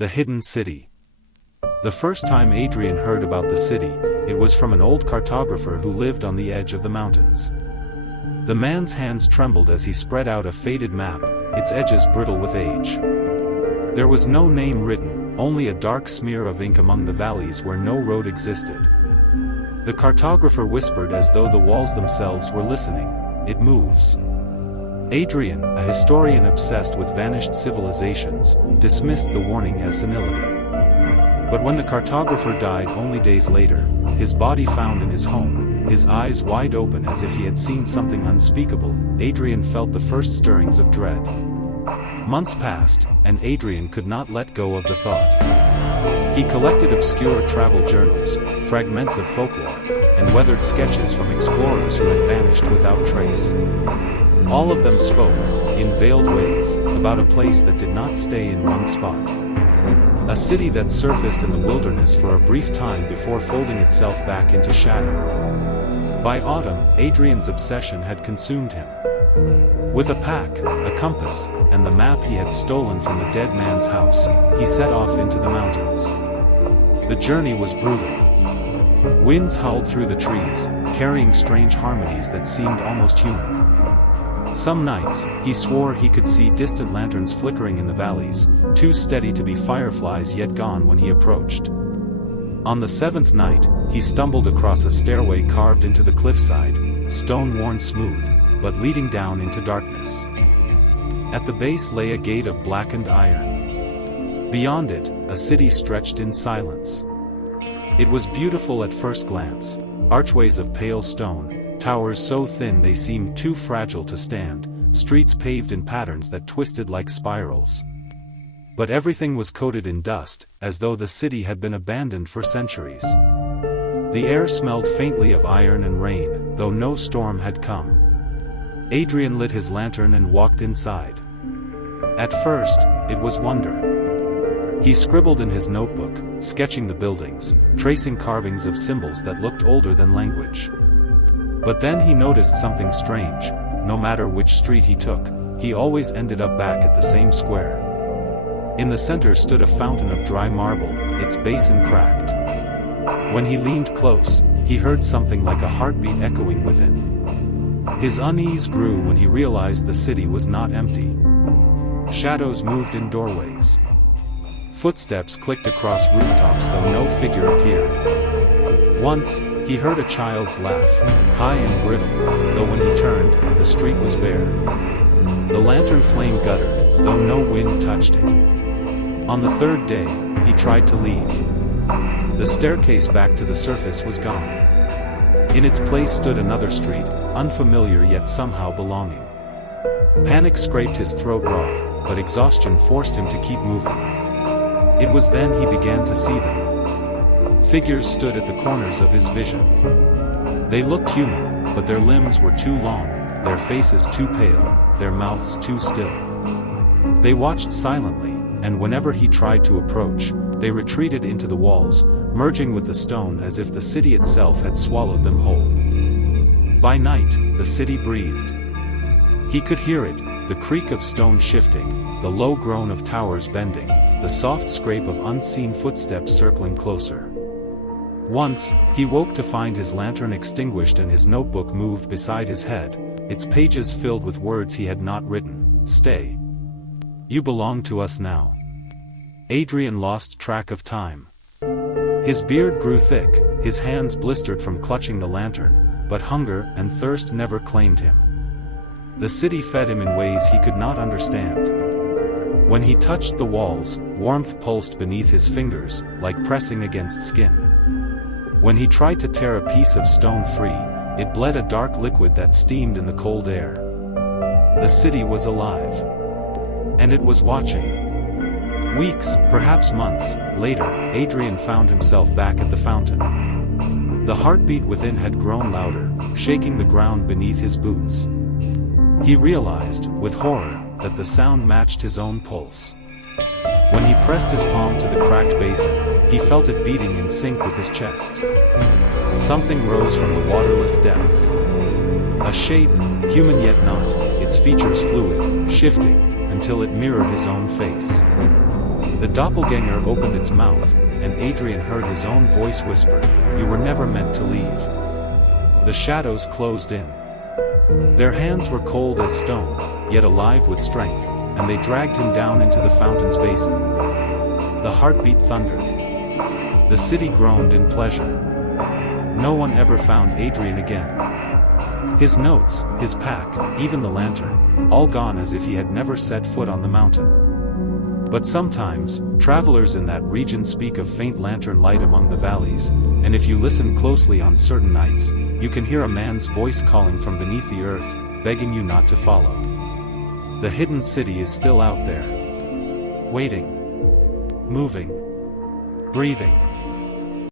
The Hidden City. The first time Adrian heard about the city, it was from an old cartographer who lived on the edge of the mountains. The man's hands trembled as he spread out a faded map, its edges brittle with age. There was no name written, only a dark smear of ink among the valleys where no road existed. The cartographer whispered as though the walls themselves were listening, "It moves." Adrian, a historian obsessed with vanished civilizations, dismissed the warning as senility. But when the cartographer died only days later, his body found in his home, his eyes wide open as if he had seen something unspeakable, Adrian felt the first stirrings of dread. Months passed, and Adrian could not let go of the thought. He collected obscure travel journals, fragments of folklore, and weathered sketches from explorers who had vanished without trace. All of them spoke, in veiled ways, about a place that did not stay in one spot. A city that surfaced in the wilderness for a brief time before folding itself back into shadow. By autumn, Adrian's obsession had consumed him. With a pack, a compass, and the map he had stolen from the dead man's house, he set off into the mountains. The journey was brutal. Winds howled through the trees, carrying strange harmonies that seemed almost human. Some nights, he swore he could see distant lanterns flickering in the valleys, too steady to be fireflies yet gone when he approached. On the seventh night, he stumbled across a stairway carved into the cliffside, stone-worn smooth, but leading down into darkness. At the base lay a gate of blackened iron. Beyond it, a city stretched in silence. It was beautiful at first glance, archways of pale stone, towers so thin they seemed too fragile to stand, streets paved in patterns that twisted like spirals. But everything was coated in dust, as though the city had been abandoned for centuries. The air smelled faintly of iron and rain, though no storm had come. Adrian lit his lantern and walked inside. At first, it was wonder. He scribbled in his notebook, sketching the buildings, tracing carvings of symbols that looked older than language. But then he noticed something strange. No matter which street he took, he always ended up back at the same square. In the center stood a fountain of dry marble, its basin cracked. When he leaned close, he heard something like a heartbeat echoing within. His unease grew when he realized the city was not empty. Shadows moved in doorways. Footsteps clicked across rooftops though no figure appeared. Once, he heard a child's laugh, high and brittle, though when he turned, the street was bare. The lantern flame guttered, though no wind touched it. On the third day, he tried to leave. The staircase back to the surface was gone. In its place stood another street, unfamiliar yet somehow belonging. Panic scraped his throat raw, but exhaustion forced him to keep moving. It was then he began to see them. Figures stood at the corners of his vision. They looked human, but their limbs were too long, their faces too pale, their mouths too still. They watched silently, and whenever he tried to approach, they retreated into the walls, merging with the stone as if the city itself had swallowed them whole. By night, the city breathed. He could hear it, the creak of stone shifting, the low groan of towers bending, the soft scrape of unseen footsteps circling closer. Once, he woke to find his lantern extinguished and his notebook moved beside his head, its pages filled with words he had not written. "Stay. You belong to us now." Adrian lost track of time. His beard grew thick, his hands blistered from clutching the lantern, but hunger and thirst never claimed him. The city fed him in ways he could not understand. When he touched the walls, warmth pulsed beneath his fingers, like pressing against skin. When he tried to tear a piece of stone free, it bled a dark liquid that steamed in the cold air. The city was alive. And it was watching. Weeks, perhaps months, later, Adrian found himself back at the fountain. The heartbeat within had grown louder, shaking the ground beneath his boots. He realized, with horror, that the sound matched his own pulse. When he pressed his palm to the cracked basin, he felt it beating in sync with his chest. Something rose from the waterless depths. A shape, human yet not, its features fluid, shifting, until it mirrored his own face. The doppelganger opened its mouth, and Adrian heard his own voice whisper, "You were never meant to leave." The shadows closed in. Their hands were cold as stone, yet alive with strength, and they dragged him down into the fountain's basin. The heartbeat thundered. The city groaned in pleasure. No one ever found Adrian again. His notes, his pack, even the lantern, all gone as if he had never set foot on the mountain. But sometimes, travelers in that region speak of faint lantern light among the valleys, and if you listen closely on certain nights, you can hear a man's voice calling from beneath the earth, begging you not to follow. The hidden city is still out there. Waiting. Moving. Breathing.